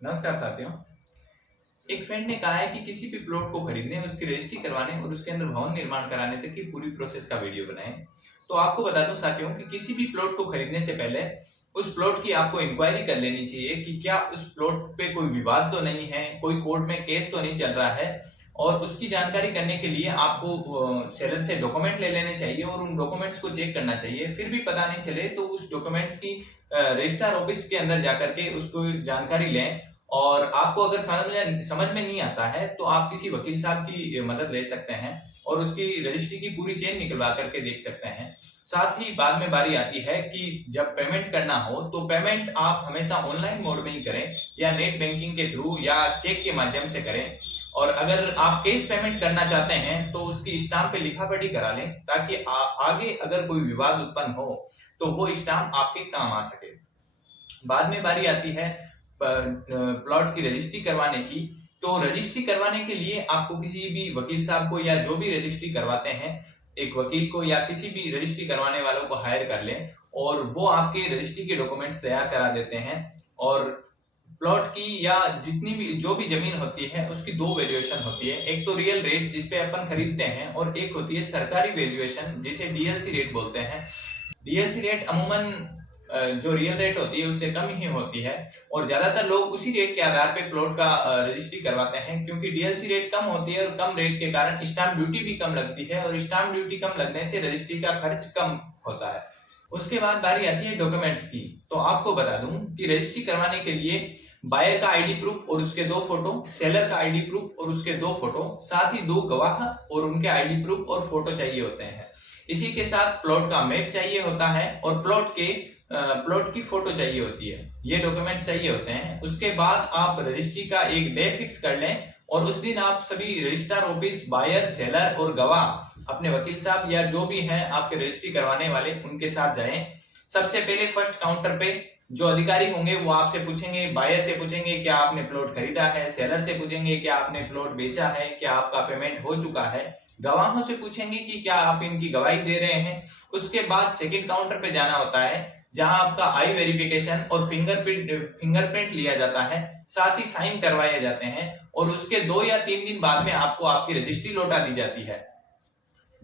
नमस्कार साथियों। एक फ्रेंड ने कहा है कि किसी भी प्लॉट को खरीदने, उसकी रजिस्ट्री करवाने और उसके अंदर भवन निर्माण कराने तक की पूरी प्रोसेस का वीडियो बनाएं। तो आपको बता दूं साथियों कि किसी भी प्लॉट को खरीदने से पहले उस प्लॉट की आपको इंक्वायरी कर लेनी चाहिए कि क्या उस प्लॉट पे कोई विवाद तो नहीं है, कोई कोर्ट में केस तो नहीं चल रहा है। और उसकी जानकारी करने के लिए आपको सेलर से डॉक्यूमेंट ले लेने चाहिए और उन डॉक्यूमेंट्स को चेक करना चाहिए। फिर भी पता नहीं चले तो उस डॉक्यूमेंट्स की रजिस्ट्रार ऑफिस के अंदर जाकर के उसको जानकारी लें। और आपको अगर समझ में नहीं आता है तो आप किसी वकील साहब की मदद ले सकते हैं और उसकी रजिस्ट्री की पूरी चेन निकलवा करके देख सकते हैं। साथ ही बाद में बारी आती है कि जब पेमेंट करना हो तो पेमेंट आप हमेशा ऑनलाइन मोड में ही करें या नेट बैंकिंग के थ्रू या चेक के माध्यम से करें। और अगर आप कैश पेमेंट करना चाहते हैं तो उसकी स्टाम्प पे लिखापढ़ी करा लें ताकि आगे अगर कोई विवाद उत्पन्न हो तो वो स्टाम्प आपके काम आ सके। बाद में बारी आती है प्लॉट की रजिस्ट्री करवाने की। तो रजिस्ट्री करवाने के लिए आपको किसी भी वकील साहब को या जो भी रजिस्ट्री करवाते हैं, एक वकील को या किसी भी रजिस्ट्री करवाने वालों को हायर कर लें और वो आपके रजिस्ट्री के डॉक्यूमेंट्स तैयार करा देते हैं। और प्लॉट की या जितनी भी जो भी जमीन होती है उसकी दो वैल्यूएशन होती है। एक तो रियल रेट जिसपे अपन खरीदते हैं और एक होती है सरकारी वैल्यूएशन जिसे डीएलसी रेट बोलते हैं। डीएलसी रेट अमूमन जो रियल रेट होती है उससे कम ही होती है और ज्यादातर लोग उसी रेट के आधार पे प्लॉट का रजिस्ट्री करवाते हैं क्योंकि डीएलसी रेट कम होती है और कम रेट के कारण स्टाम्प ड्यूटी भी कम लगती है और स्टाम्प ड्यूटी कम लगने से रजिस्ट्री का खर्च कम होता है। उसके बाद बारी आती है डॉक्यूमेंट्स की। तो आपको बता दूं कि रजिस्ट्री करवाने के लिए बायर का आईडी प्रूफ और उसके 2 फोटो, सेलर का आईडी प्रूफ और उसके 2 फोटो, साथ ही 2 गवाह और उनके आईडी प्रूफ और फोटो चाहिए होते हैं। इसी के साथ प्लॉट का मैप चाहिए होता है और प्लॉट की फोटो चाहिए होती है। ये डॉक्यूमेंट्स चाहिए होते हैं। उसके बाद आप रजिस्ट्री का एक डे फिक्स कर लें और उस दिन आप सभी रजिस्ट्रार ऑफिस, बायर, सेलर और गवाह अपने वकील साहब या जो भी हैं आपके रजिस्ट्री करवाने वाले उनके साथ जाएं। सबसे पहले फर्स्ट काउंटर पे जो अधिकारी होंगे वो आपसे पूछेंगे, बायर से पूछेंगे क्या आपने प्लॉट खरीदा है, सेलर से पूछेंगे क्या आपने प्लॉट बेचा है, क्या आपका पेमेंट हो चुका है, गवाहों से पूछेंगे कि क्या आप इनकी गवाही दे रहे हैं। उसके बाद सेकंड काउंटर पे जाना होता है जहां आपका आई वेरिफिकेशन और फिंगरप्रिंट लिया जाता है, साथ ही साइन करवाए जाते हैं और उसके 2 या 3 दिन बाद में आपको आपकी रजिस्ट्री लौटा दी जाती है।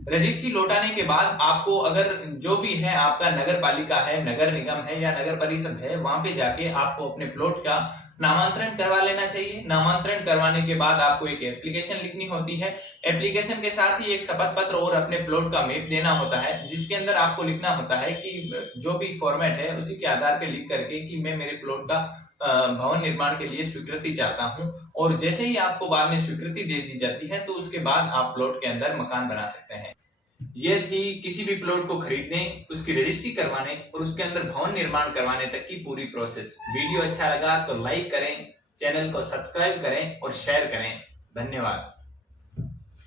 रजिस्ट्री लौटाने के बाद आपको अगर जो भी है आपका नगर पालिका है, नगर निगम है या नगर परिषद है, वहां पे जाके आपको अपने प्लॉट का नामांतरण करवा लेना चाहिए। नामांतरण करवाने के बाद आपको एक एप्लीकेशन लिखनी होती है। एप्लीकेशन के साथ ही एक शपथ पत्र और अपने प्लॉट का मैप देना होता है जिसके अंदर आपको लिखना होता है कि जो भी फॉर्मेट है उसी के आधार पे लिख करके कि मैं मेरे प्लॉट का भवन निर्माण के लिए स्वीकृति चाहता हूं। और जैसे ही आपको बाद में स्वीकृति दे दी जाती है तो उसके बाद आप प्लॉट के अंदर मकान बना सकते हैं। यह थी किसी भी प्लॉट को खरीदने, उसकी रजिस्ट्री करवाने और उसके अंदर भवन निर्माण करवाने तक की पूरी प्रोसेस। वीडियो अच्छा लगा तो लाइक करें, चैनल को सब्सक्राइब करें और शेयर करें। धन्यवाद।